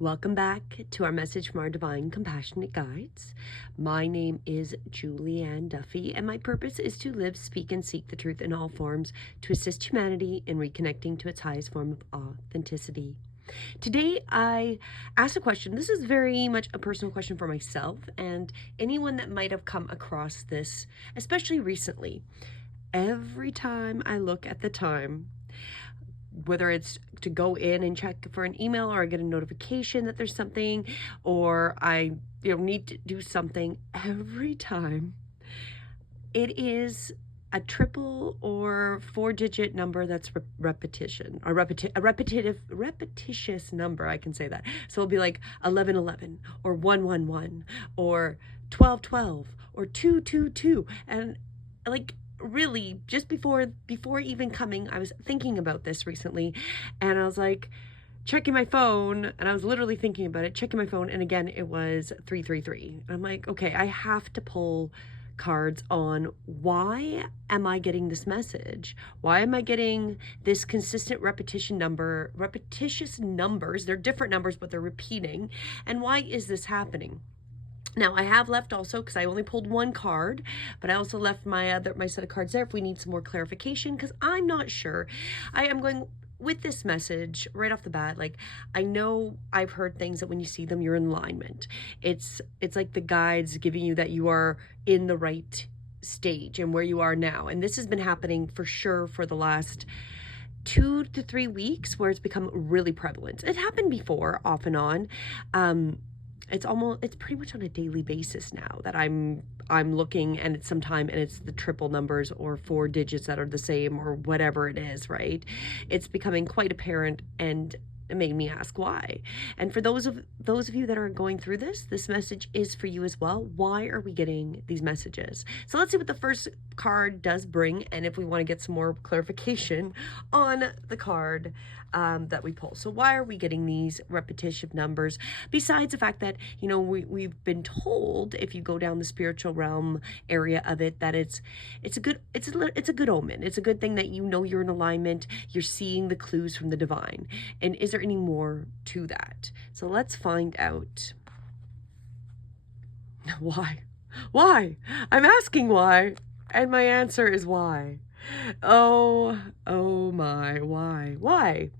Welcome back to our message from our divine compassionate guides. My name is Julianne Duffy, and my purpose is to live, speak, and seek the truth in all forms to assist humanity in reconnecting to its highest form of authenticity. Today, I asked a question. This is very much a personal question for myself and anyone that might have come across this, especially recently. Every time I look at the time, whether it's to go in and check for an email, or I get a notification that there's something, or I need to do something, every time it is a triple or four-digit number that's repetition, or repetitious number. I can say that. So it'll be like 1111 or 111 or 1212 or 222, and like, really, just before even coming, I was thinking about this recently, and I was like checking my phone, and I was literally thinking about it, checking my phone, and again it was 333. And I'm like, okay, I have to pull cards on why am I getting this message? Why am I getting this consistent repetitious numbers? They're different numbers, but they're repeating. And why is this happening? Now, I have left also, because I only pulled one card, but I also left my set of cards there if we need some more clarification, because I'm not sure. I am going with this message right off the bat. Like, I know I've heard things that when you see them, you're in alignment. It's like the guides giving you that you are in the right stage and where you are now. And this has been happening for sure for the last 2 to 3 weeks, where it's become really prevalent. It happened before, off and on. It's pretty much on a daily basis now that I'm looking, and it's sometime, and it's the triple numbers or 4 digits that are the same, or whatever it is, right? It's becoming quite apparent, and it made me ask why. And for those of you that are going through this message is for you as well. Why are we getting these messages? So let's see what the first card does bring, and if we want to get some more clarification on the card that we pull. So why are we getting these repetitive numbers? Besides the fact that, we've been told, if you go down the spiritual realm area of it, that it's a good omen. It's a good thing that you're in alignment. You're seeing the clues from the divine. And is there any more to that? So let's find out. Why? I'm asking why, and my answer is why. Oh my, why?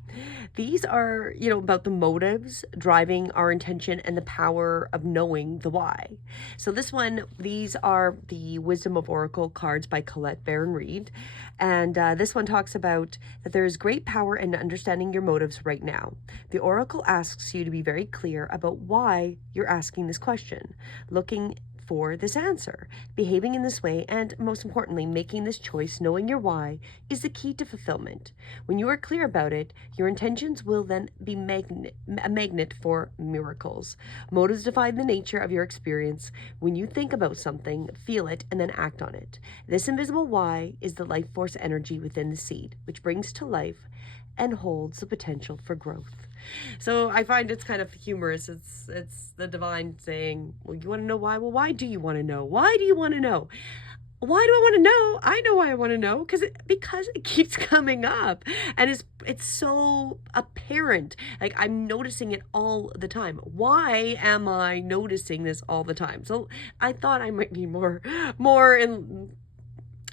These are, about the motives driving our intention and the power of knowing the why. So these are the Wisdom of Oracle cards by Colette Baron Reed. And this one talks about that there is great power in understanding your motives right now. The Oracle asks you to be very clear about why you're asking this question, looking for this answer. Behaving in this way, and most importantly, making this choice, knowing your why, is the key to fulfillment. When you are clear about it, your intentions will then be a magnet for miracles. Motives define the nature of your experience. When you think about something, feel it, and then act on it. This invisible why is the life force energy within the seed, which brings to life and holds the potential for growth. So I find it's kind of humorous. It's the divine saying, well, you want to know why? Well, why do you want to know? Why do you want to know? Why do I want to know? I know why I want to know, because it keeps coming up, and it's so apparent. Like, I'm noticing it all the time. Why am I noticing this all the time? So I thought I might need more in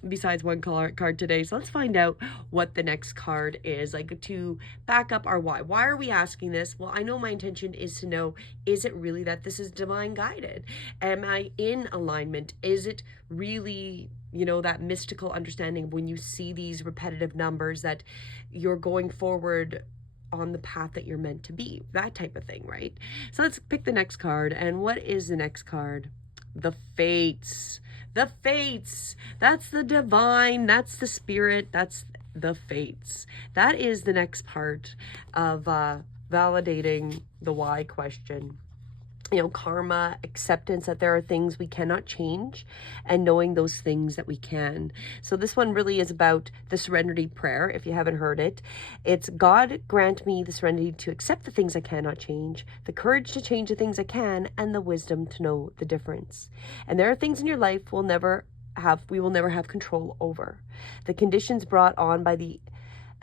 besides one card today. So let's find out what the next card is, like, to back up our why. Why are we asking this? Well, I know my intention is to know, is it really that this is divine guided? Am I in alignment? Is it really, that mystical understanding of when you see these repetitive numbers that you're going forward on the path that you're meant to be? That type of thing, right? So let's pick the next card. And what is the next card? The Fates. The Fates. That's the divine. That's the spirit. That's the Fates. That is the next part of validating the why question. Karma, acceptance that there are things we cannot change, and knowing those things that we can. So this one really is about the serenity prayer. If you haven't heard it, it's God grant me the serenity to accept the things I cannot change, the courage to change the things I can, and the wisdom to know the difference. And there are things in your life we will never have control over. The conditions brought on by the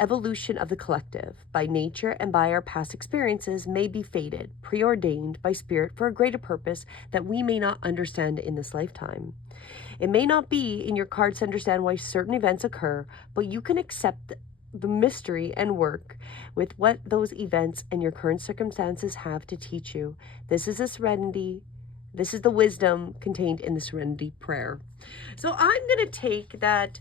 evolution of the collective by nature and by our past experiences may be fated, preordained by spirit for a greater purpose that we may not understand in this lifetime. It may not be in your cards to understand why certain events occur, but you can accept the mystery and work with what those events and your current circumstances have to teach you. This is a serenity. This is the wisdom contained in the serenity prayer. So I'm going to take that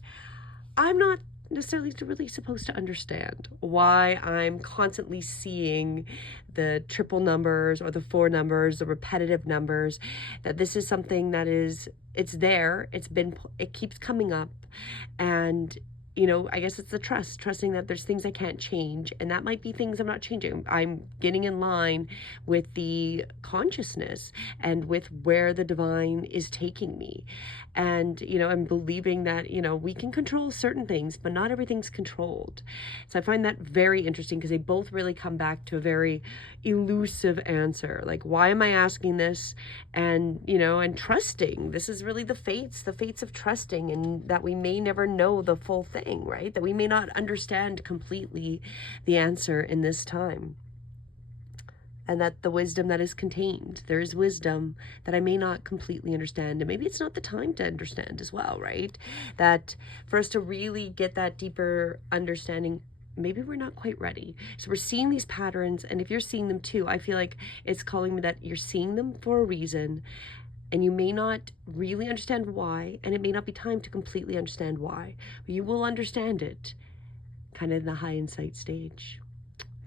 I'm not necessarily really supposed to understand why I'm constantly seeing the triple numbers or the 4 numbers, the repetitive numbers, that this is something that it's there, it keeps coming up. And I guess it's the trusting that there's things I can't change, and that might be things I'm not changing. I'm getting in line with the consciousness and with where the divine is taking me. And, I'm believing that, we can control certain things, but not everything's controlled. So I find that very interesting because they both really come back to a very elusive answer. Like, why am I asking this? And, and trusting. This is really the fates of trusting, and that we may never know the full thing, right? That we may not understand completely the answer in this time. And that the wisdom that is contained, there is wisdom that I may not completely understand. And maybe it's not the time to understand as well, right? That for us to really get that deeper understanding, maybe we're not quite ready. So we're seeing these patterns. And if you're seeing them too, I feel like it's calling me that you're seeing them for a reason. And you may not really understand why. And it may not be time to completely understand why. But you will understand it kind of in the high insight stage.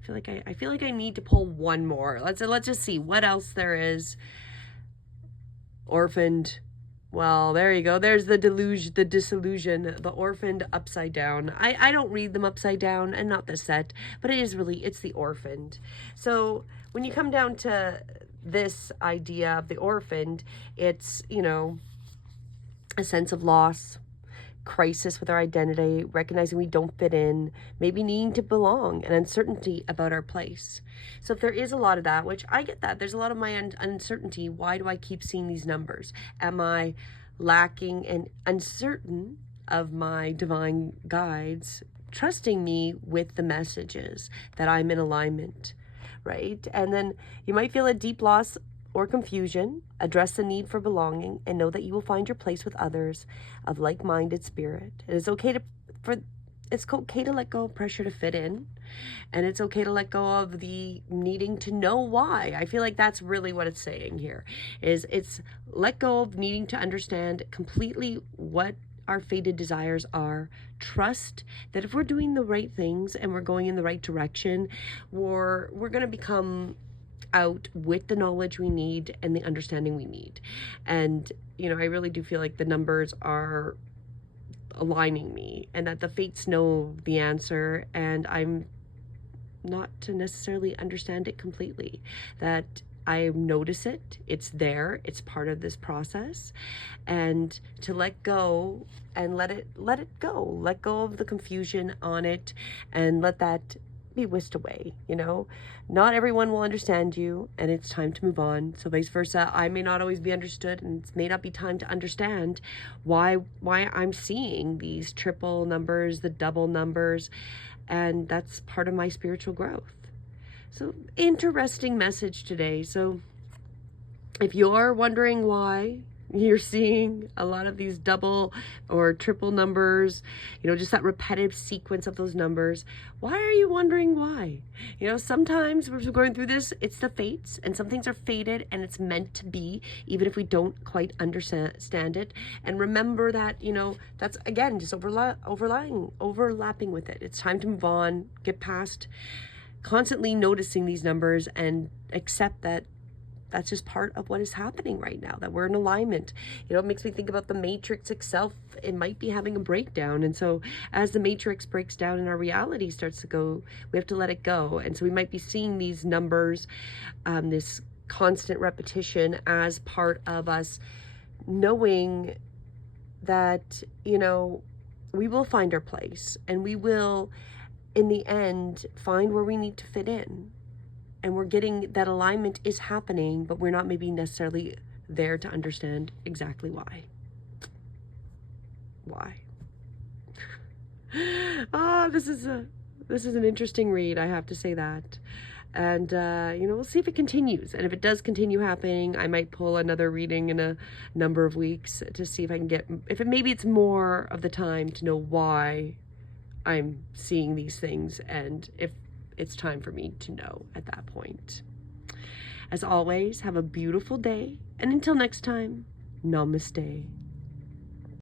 I feel like I need to pull one more. Let's just see what else there is. Orphaned. Well, there you go. There's the disillusion, the orphaned upside down. I don't read them upside down, and not the set, but it's the orphaned. So when you come down to this idea of the orphaned, it's, a sense of loss, crisis with our identity, recognizing we don't fit in, maybe needing to belong, and uncertainty about our place. So if there is a lot of that, which I get that, there's a lot of my uncertainty. Why do I keep seeing these numbers? Am I lacking and uncertain of my divine guides trusting me with the messages that I'm in alignment, right? And then you might feel a deep loss or confusion. Address the need for belonging and know that you will find your place with others of like-minded spirit. It's okay to let go of pressure to fit in, and it's okay to let go of the needing to know why. I feel like that's really what it's saying here. It's let go of needing to understand completely what our fated desires are. Trust that if we're doing the right things and we're going in the right direction, we're going to become out with the knowledge we need and the understanding we need. And I really do feel like the numbers are aligning me, and that the fates know the answer, and I'm not to necessarily understand it completely. That I notice it, it's there, it's part of this process, and to let go and let it go. Let go of the confusion on it, and let that be whisked away. Not everyone will understand you, and it's time to move on. So vice versa, I may not always be understood, and it may not be time to understand why I'm seeing these triple numbers, the double numbers, and that's part of my spiritual growth. So interesting message today. So if you're wondering why you're seeing a lot of these double or triple numbers, just that repetitive sequence of those numbers, why are you wondering why? Sometimes we're going through this, it's the fates, and some things are fated and it's meant to be, even if we don't quite understand it. And remember that, that's again, just overlapping with it. It's time to move on, get past constantly noticing these numbers, and accept that that's just part of what is happening right now, that we're in alignment. It makes me think about the matrix itself. It might be having a breakdown. And so as the matrix breaks down and our reality starts to go, we have to let it go. And so we might be seeing these numbers, this constant repetition, as part of us knowing that, we will find our place, and we will, in the end, find where we need to fit in. And we're getting that alignment is happening, but we're not maybe necessarily there to understand exactly why. Why? This is This is an interesting read, I have to say that. And, you know, we'll see if it continues. And if it does continue happening, I might pull another reading in a number of weeks to see if I can get, if it, maybe it's more of the time to know why I'm seeing these things and if it's time for me to know at that point. As always, have a beautiful day. And until next time, namaste.